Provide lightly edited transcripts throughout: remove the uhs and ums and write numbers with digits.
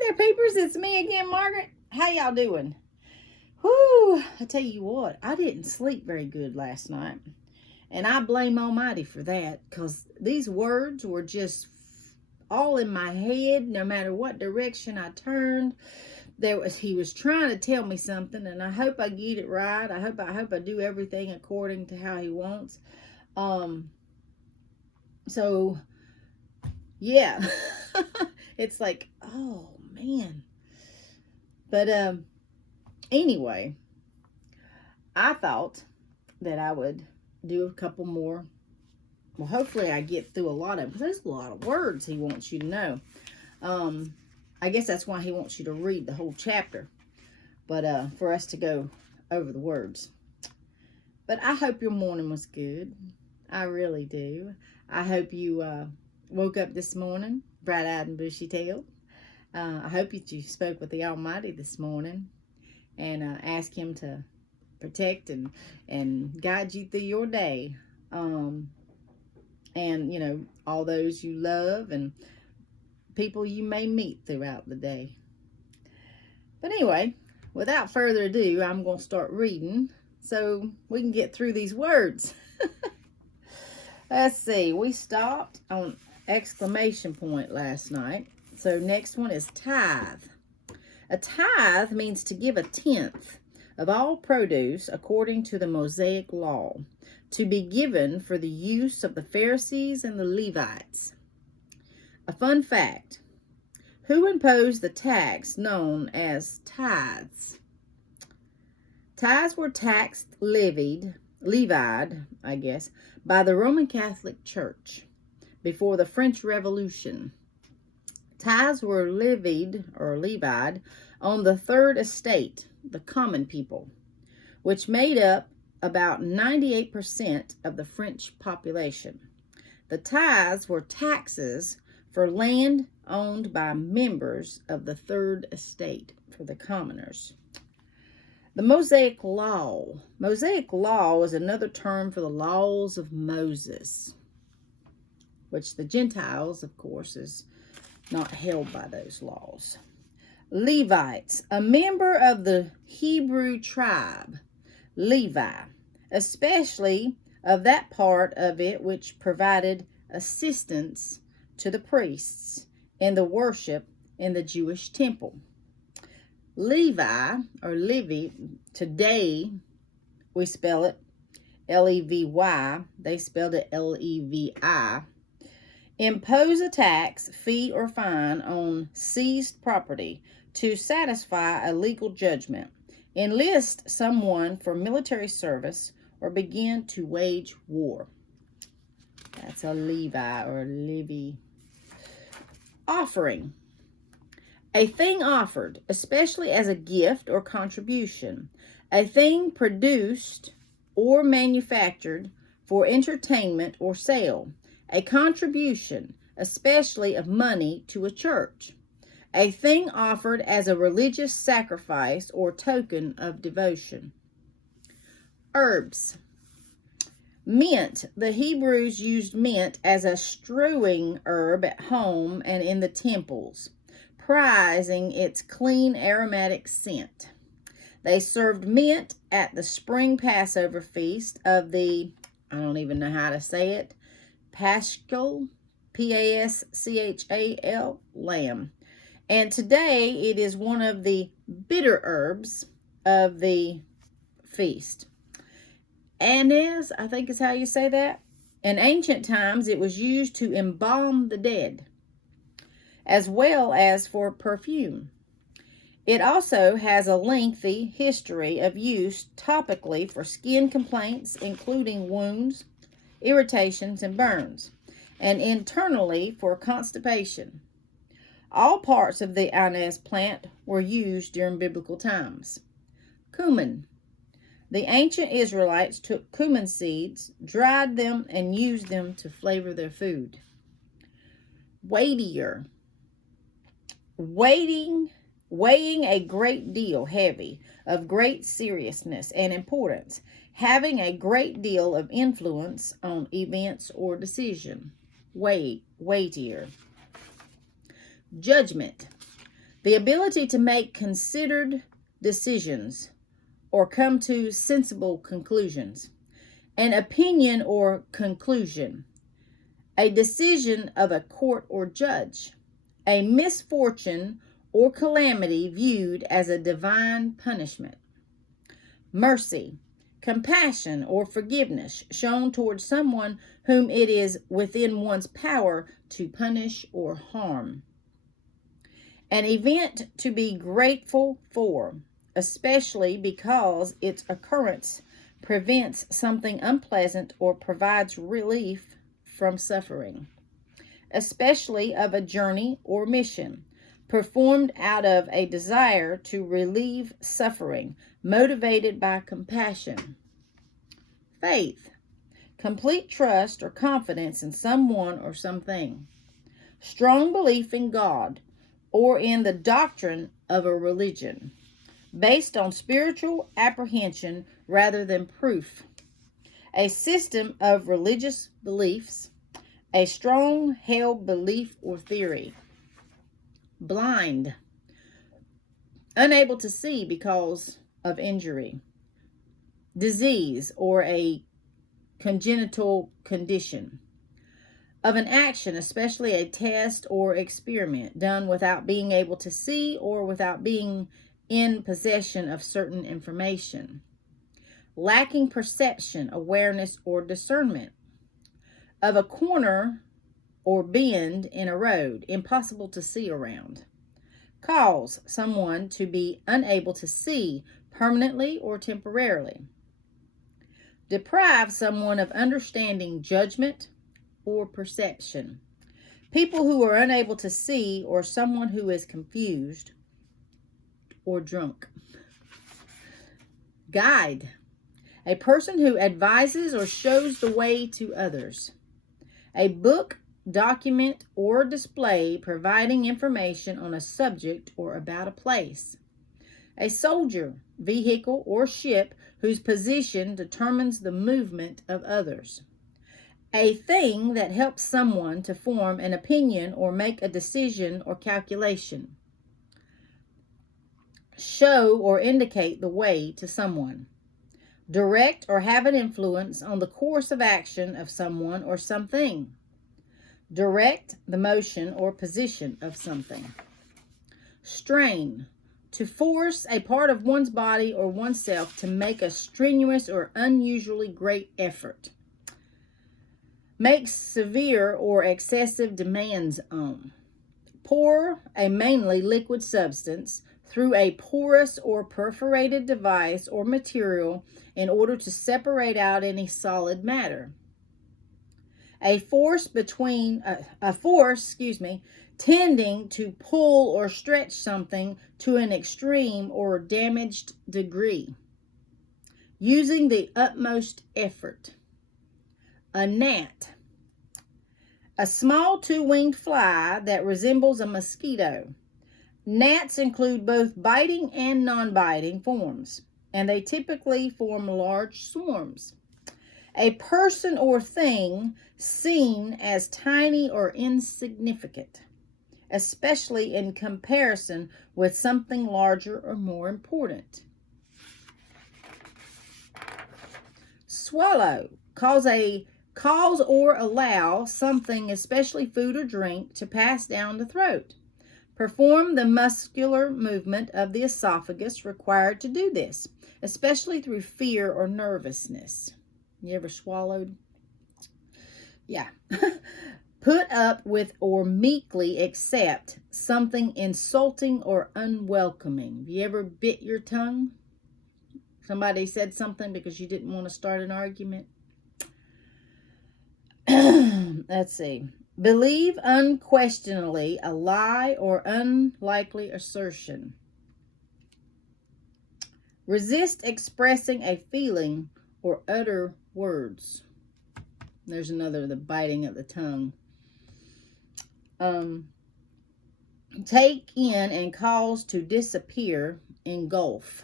there, peepers. It's me again, Margaret. How y'all doing? Whew, I tell you what, I didn't sleep very good last night. And I blame Almighty for that, because these words were just all in my head. No matter what direction I turned, he was trying to tell me something, and I hope I get it right. I hope I do everything according to how he wants. So yeah. It's like, oh man. But anyway, I thought that I would do a couple more. Well, hopefully I get through a lot of them, because there's a lot of words he wants you to know. I guess that's why he wants you to read the whole chapter, but for us to go over the words. But I hope your morning was good. I really do. I hope you woke up this morning bright-eyed and bushy-tailed. I hope that you spoke with the Almighty this morning and asked him to protect and guide you through your day. And, you know, all those you love and people you may meet throughout the day. But anyway, without further ado, I'm going to start reading so we can get through these words. Let's see. We stopped on exclamation point last night. So next one is tithe. A tithe means to give a tenth of all produce according to the Mosaic law, to be given for the use of the Pharisees and the Levites. A fun fact: who imposed the tax known as tithes? Tithes were levied, I guess, by the Roman Catholic Church before the French Revolution. Tithes were levied on the third estate, the common people, which made up about 98% of the French population. The tithes were taxes for land owned by members of the third estate, for the commoners. The Mosaic Law. Mosaic Law is another term for the laws of Moses, which the Gentiles, of course, is not held by those laws. Levites, a member of the Hebrew tribe, Levi, especially of that part of it which provided assistance to the priests in the worship in the Jewish temple. Levi, or Levi, today we spell it Levy, they spelled it Levi, impose a tax, fee, or fine on seized property to satisfy a legal judgment, enlist someone for military service, or begin to wage war. That's a Levi or Levy. Offering. A thing offered, especially as a gift or contribution. A thing produced or manufactured for entertainment or sale. A contribution, especially of money, to a church. A thing offered as a religious sacrifice or token of devotion. Herbs. Mint. The Hebrews used mint as a strewing herb at home and in the temples, prizing its clean aromatic scent. They served mint at the spring Passover feast of the, I don't even know how to say it, Paschal, Paschal, lamb. And today it is one of the bitter herbs of the feast. Anise, I think is how you say that. In ancient times, it was used to embalm the dead, as well as for perfume. It also has a lengthy history of use topically for skin complaints, including wounds, irritations, and burns, and internally for constipation. All parts of the anise plant were used during biblical times. Cumin. The ancient Israelites took cumin seeds, dried them, and used them to flavor their food. Weightier. Weighing a great deal, heavy, of great seriousness and importance, having a great deal of influence on events or decision. Weightier. Judgment. The ability to make considered decisions or come to sensible conclusions. An opinion or conclusion. A decision of a court or judge. A misfortune or calamity viewed as a divine punishment. Mercy. Compassion or forgiveness shown towards someone whom it is within one's power to punish or harm. An event to be grateful for, especially because its occurrence prevents something unpleasant or provides relief from suffering, especially of a journey or mission, performed out of a desire to relieve suffering, motivated by compassion. Faith, complete trust or confidence in someone or something. Strong belief in God or in the doctrine of a religion, based on spiritual apprehension rather than proof. A system of religious beliefs, a strong held belief or theory. Blind, unable to see because of injury, disease, or a congenital condition. Of an action, especially a test or experiment, done without being able to see or without being in possession of certain information. Lacking perception, awareness, or discernment. Of a corner or bend in a road, impossible to see around. Cause someone to be unable to see permanently or temporarily. Deprive someone of understanding, judgment, or perception. People who are unable to see, or someone who is confused or drunk. Guide, a person who advises or shows the way to others. A book, document, or display providing information on a subject or about a place. A soldier, vehicle, or ship whose position determines the movement of others. A thing that helps someone to form an opinion or make a decision or calculation. Show or indicate the way to someone. Direct or have an influence on the course of action of someone or something. Direct the motion or position of something. Strain, to force a part of one's body or oneself to make a strenuous or unusually great effort. Make severe or excessive demands on. Pour a mainly liquid substance through a porous or perforated device or material in order to separate out any solid matter. A force tending to pull or stretch something to an extreme or damaged degree, using the utmost effort. A gnat, a small two-winged fly that resembles a mosquito. Gnats include both biting and non-biting forms, and they typically form large swarms. A person or thing seen as tiny or insignificant, especially in comparison with something larger or more important. Swallow, cause or allow something, especially food or drink, to pass down the throat. Perform the muscular movement of the esophagus required to do this, especially through fear or nervousness. You ever swallowed? Yeah. Put up with or meekly accept something insulting or unwelcoming. Have you ever bit your tongue? Somebody said something because you didn't want to start an argument. Let's see. Believe unquestionably a lie or unlikely assertion. Resist expressing a feeling or utter words. There's another, the biting of the tongue. Take in and cause to disappear, engulf.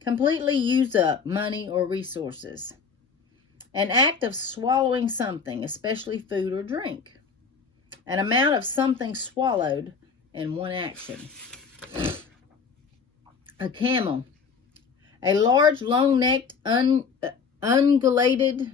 Completely use up money or resources. An act of swallowing something, especially food or drink. An amount of something swallowed, in one action. A camel. A large, long-necked, ungulated,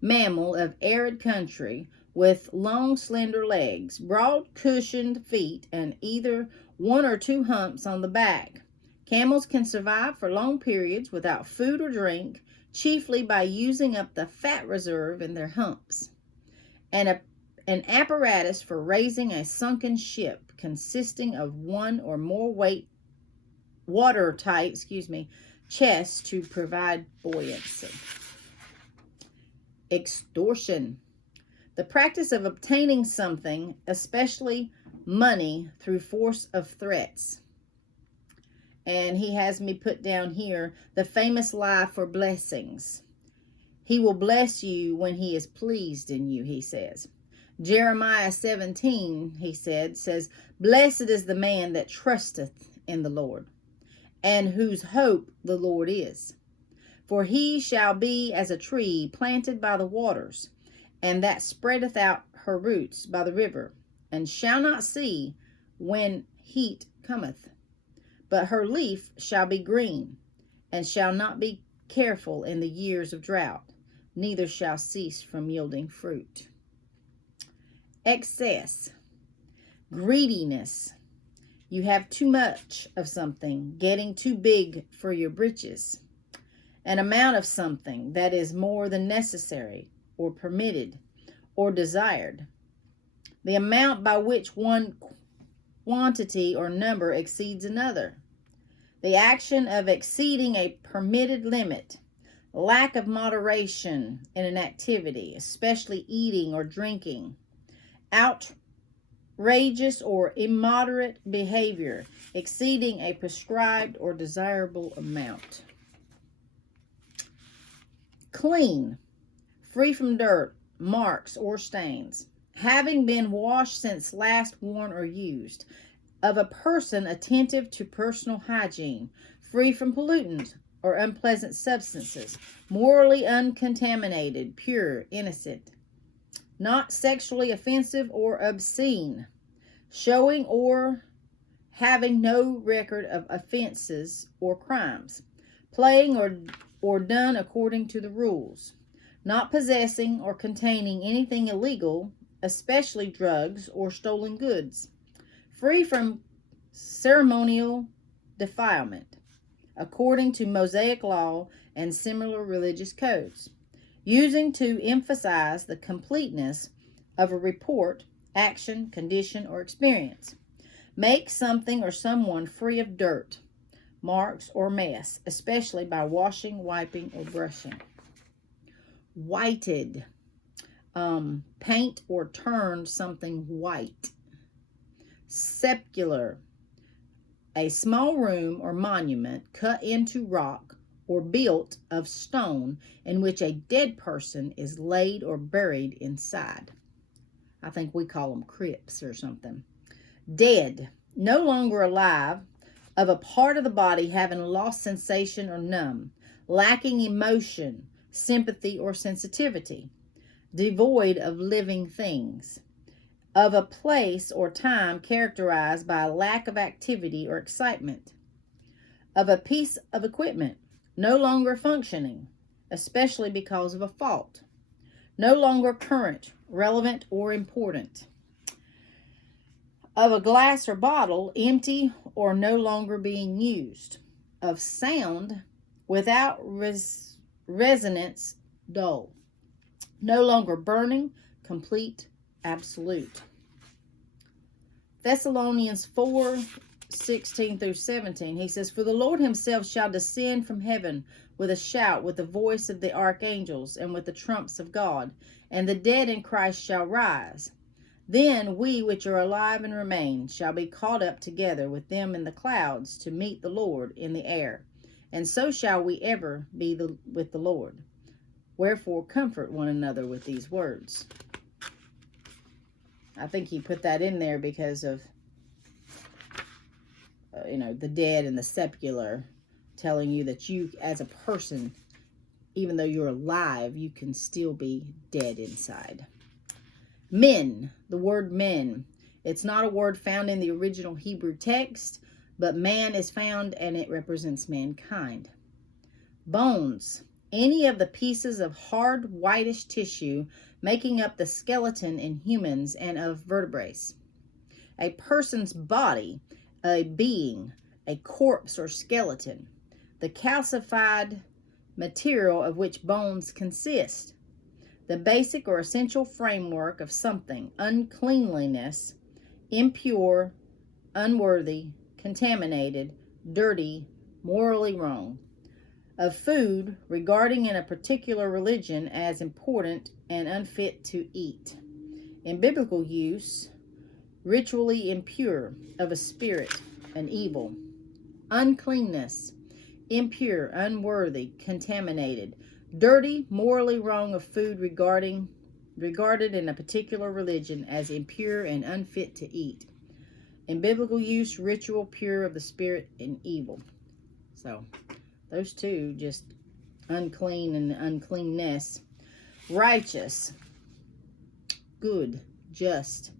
mammal of arid country with long, slender legs, broad, cushioned feet, and either one or two humps on the back. Camels can survive for long periods without food or drink, chiefly by using up the fat reserve in their humps. And an apparatus for raising a sunken ship consisting of one or more watertight chests to provide buoyancy. Extortion. The practice of obtaining something, especially money, through force of threats. And he has me put down here the famous lie for blessings. He will bless you when he is pleased in you, he says. Jeremiah 17, he says, Blessed is the man that trusteth in the Lord, and whose hope the Lord is. For he shall be as a tree planted by the waters, and that spreadeth out her roots by the river, and shall not see when heat cometh. But her leaf shall be green, and shall not be careful in the years of drought, neither shall cease from yielding fruit. Excess. Greediness. You have too much of something, getting too big for your britches. An amount of something that is more than necessary, or permitted, or desired. The amount by which one quantity or number exceeds another. The action of exceeding a permitted limit. Lack of moderation in an activity, especially eating or drinking. Outrageous or immoderate behavior, exceeding a prescribed or desirable amount. Clean, free from dirt, marks, or stains, having been washed since last worn or used, of a person attentive to personal hygiene, free from pollutants or unpleasant substances, morally uncontaminated, pure, innocent, not sexually offensive or obscene, showing or having no record of offenses or crimes, playing or done according to the rules, not possessing or containing anything illegal, especially drugs or stolen goods, free from ceremonial defilement, according to Mosaic law and similar religious codes, using to emphasize the completeness of a report, action, condition, or experience. Make something or someone free of dirt, marks, or mess, especially by washing, wiping, or brushing. Whited. Paint or turn something white. Sepulchre. A small room or monument cut into rock or built of stone in which a dead person is laid or buried inside. I think we call them crypts or something. Dead, no longer alive, of a part of the body having lost sensation or numb, lacking emotion, sympathy, or sensitivity, devoid of living things, of a place or time characterized by a lack of activity or excitement, of a piece of equipment no longer functioning, especially because of a fault, no longer current, relevant, or important, of a glass or bottle empty or no longer being used, of sound without resonance, dull, no longer burning, complete, absolute. Thessalonians 4:16-17, he says, For the Lord himself shall descend from heaven with a shout, with the voice of the archangels, and with the trumps of God, and the dead in Christ shall rise. Then we which are alive and remain shall be caught up together with them in the clouds to meet the Lord in the air. And so shall we ever be with the Lord. Wherefore comfort one another with these words. I think he put that in there because of, the dead and the sepulchre, telling you that you as a person, even though you're alive, you can still be dead inside. Men, the word men, It's not a word found in the original Hebrew text, but man is found and it represents mankind. Bones. Any of the pieces of hard whitish tissue making up the skeleton in humans and of vertebrates. A person's body, a being, a corpse or skeleton, the calcified material of which bones consist, the basic or essential framework of something, uncleanliness, impure, unworthy, contaminated, dirty, morally wrong, of food regarding in a particular religion as important and unfit to eat. In biblical use, ritually impure, of a spirit, an evil. Uncleanness, impure, unworthy, contaminated, dirty, morally wrong of food regarded in a particular religion as impure and unfit to eat. In biblical use, ritual, pure, of the spirit, and evil. So, those two, just unclean and uncleanness. Righteous, good, just,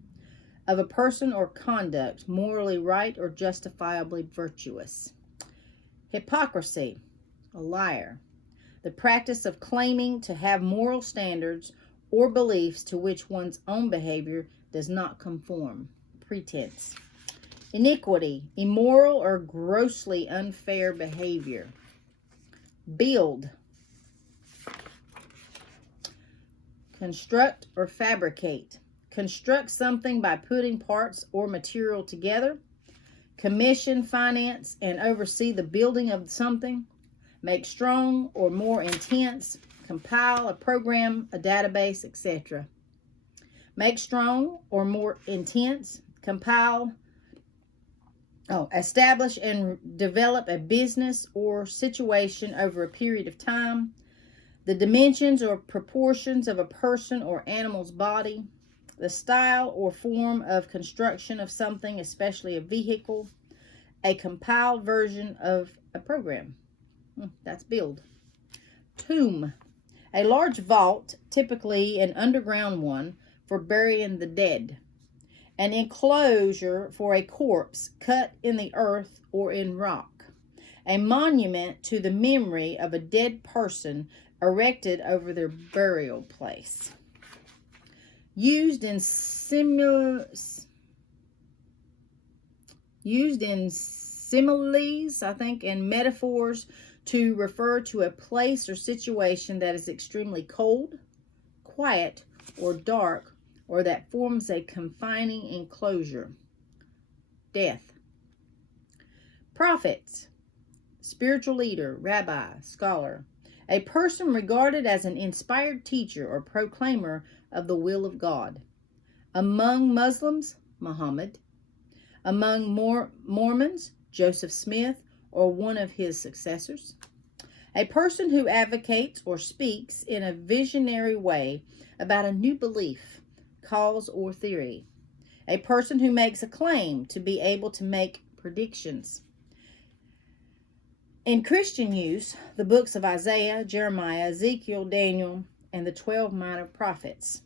of a person or conduct, morally right or justifiably virtuous. Hypocrisy, a liar, the practice of claiming to have moral standards or beliefs to which one's own behavior does not conform. Pretense. Iniquity, immoral or grossly unfair behavior. Build, construct or fabricate. Construct something by putting parts or material together. Commission, finance, and oversee the building of something. Make strong or more intense. Compile a program, a database, etc. Make strong or more intense. Establish and develop a business or situation over a period of time. The dimensions or proportions of a person or animal's body. The style or form of construction of something, especially a vehicle. A compiled version of a program. That's build. Tomb. A large vault, typically an underground one, for burying the dead. An enclosure for a corpse cut in the earth or in rock. A monument to the memory of a dead person erected over their burial place. Used in similes, and metaphors to refer to a place or situation that is extremely cold, quiet, or dark, or that forms a confining enclosure. Death. Prophet, spiritual leader, rabbi, scholar. A person regarded as an inspired teacher or proclaimer of the will of God. Among Muslims, Muhammad. Among Mormons, Joseph Smith, or one of his successors. A person who advocates or speaks in a visionary way about a new belief, cause, or theory. A person who makes a claim to be able to make predictions. In Christian use, the books of Isaiah, Jeremiah, Ezekiel, Daniel, and the 12 minor prophets.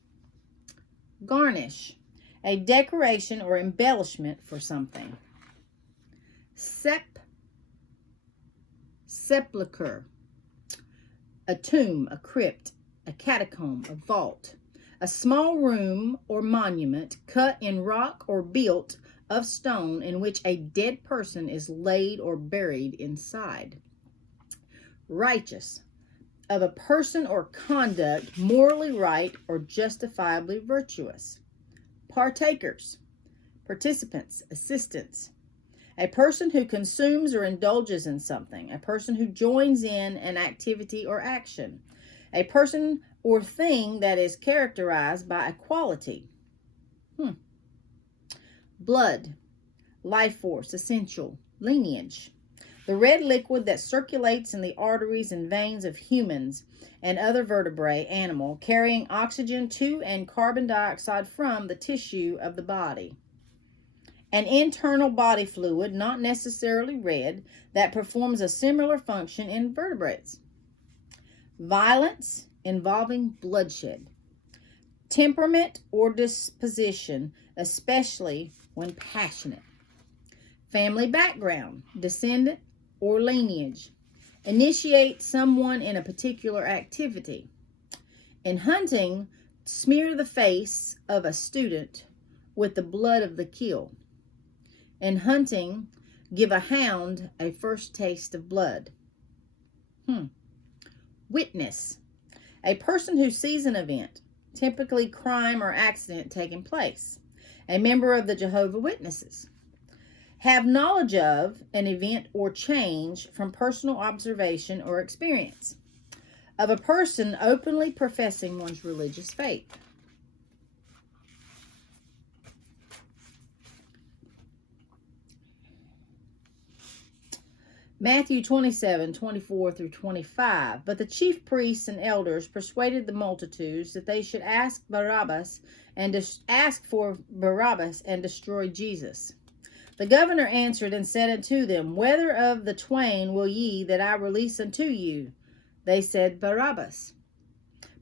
Garnish, a decoration or embellishment for something. Sepulchre, a tomb, a crypt, a catacomb, a vault. A small room or monument cut in rock or built of stone in which a dead person is laid or buried inside. Righteous, of a person or conduct morally right or justifiably virtuous. Partakers, participants, assistants. A person who consumes or indulges in something. A person who joins in an activity or action. A person or thing that is characterized by a quality. Blood, life force, essential, lineage. The red liquid that circulates in the arteries and veins of humans and other vertebrate animal, carrying oxygen to and carbon dioxide from the tissue of the body. An internal body fluid, not necessarily red, that performs a similar function in vertebrates. Violence involving bloodshed. temperament or disposition, especially when passionate. Family background, descendant or lineage. Initiate someone in a particular activity. In hunting, smear the face of a student with the blood of the kill. In hunting, give a hound a first taste of blood. Witness. A person who sees an event, typically crime or accident taking place. A member of the Jehovah's Witnesses. Have knowledge of an event or change from personal observation or experience. Of a person openly professing one's religious faith. Matthew 27:24 through 25. But the chief priests and elders persuaded the multitudes that they should ask for Barabbas and destroy Jesus. The governor answered and said unto them, Whether of the twain will ye that I release unto you? They said, Barabbas.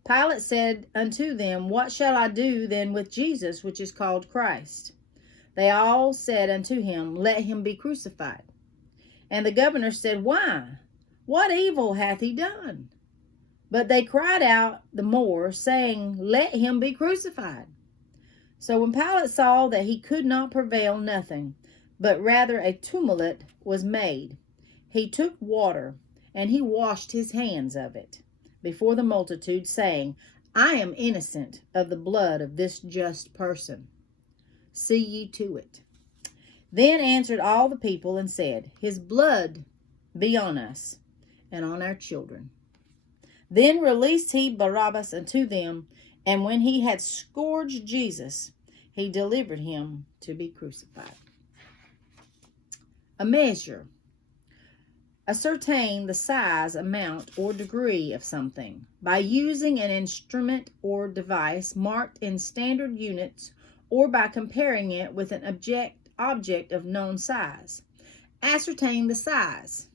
Pilate said unto them, What shall I do then with Jesus, which is called Christ? They all said unto him, Let him be crucified. And the governor said, Why? What evil hath he done? But they cried out the more, saying, Let him be crucified. So when Pilate saw that he could not prevail nothing, but rather a tumult was made, he took water, and he washed his hands of it before the multitude, saying, I am innocent of the blood of this just person. See ye to it. Then answered all the people and said, His blood be on us and on our children. Then released he Barabbas unto them, and when he had scourged Jesus, he delivered him to be crucified. A measure. Ascertain the size, amount, or degree of something by using an instrument or device marked in standard units, or by comparing it with an object of known size. Ascertain the size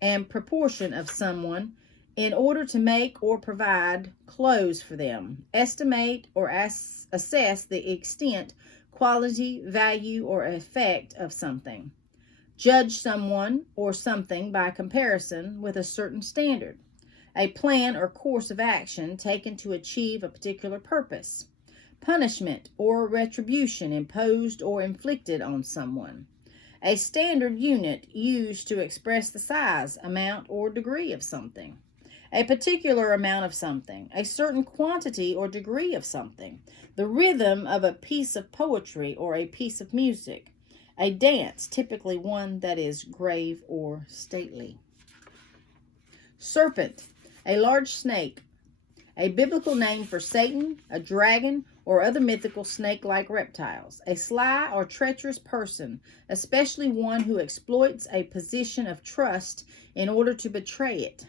and proportion of someone in order to make or provide clothes for them. Estimate or assess the extent, quality, value, or effect of something. Judge someone or something by comparison with a certain standard. A plan or course of action taken to achieve a particular purpose. Punishment or retribution imposed or inflicted on someone. A standard unit used to express the size, amount, or degree of something. A particular amount of something. A certain quantity or degree of something. The rhythm of a piece of poetry or a piece of music. A dance, typically one that is grave or stately. Serpent, a large snake. A biblical name for Satan, a dragon, or other mythical snake-like reptiles. A sly or treacherous person, especially one who exploits a position of trust in order to betray it.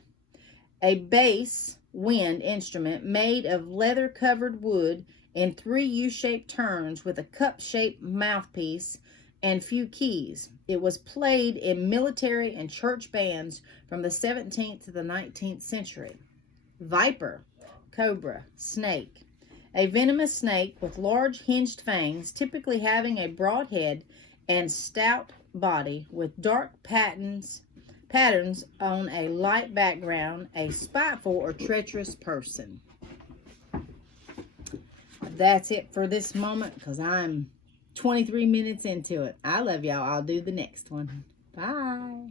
A bass wind instrument made of leather-covered wood in 3 U-shaped turns with a cup-shaped mouthpiece and few keys. It was played in military and church bands from the 17th to the 19th century. Viper, cobra, snake. A venomous snake with large hinged fangs, typically having a broad head and stout body with dark patterns on a light background, a spiteful or treacherous person. That's it for this moment because I'm 23 minutes into it. I love y'all. I'll do the next one. Bye.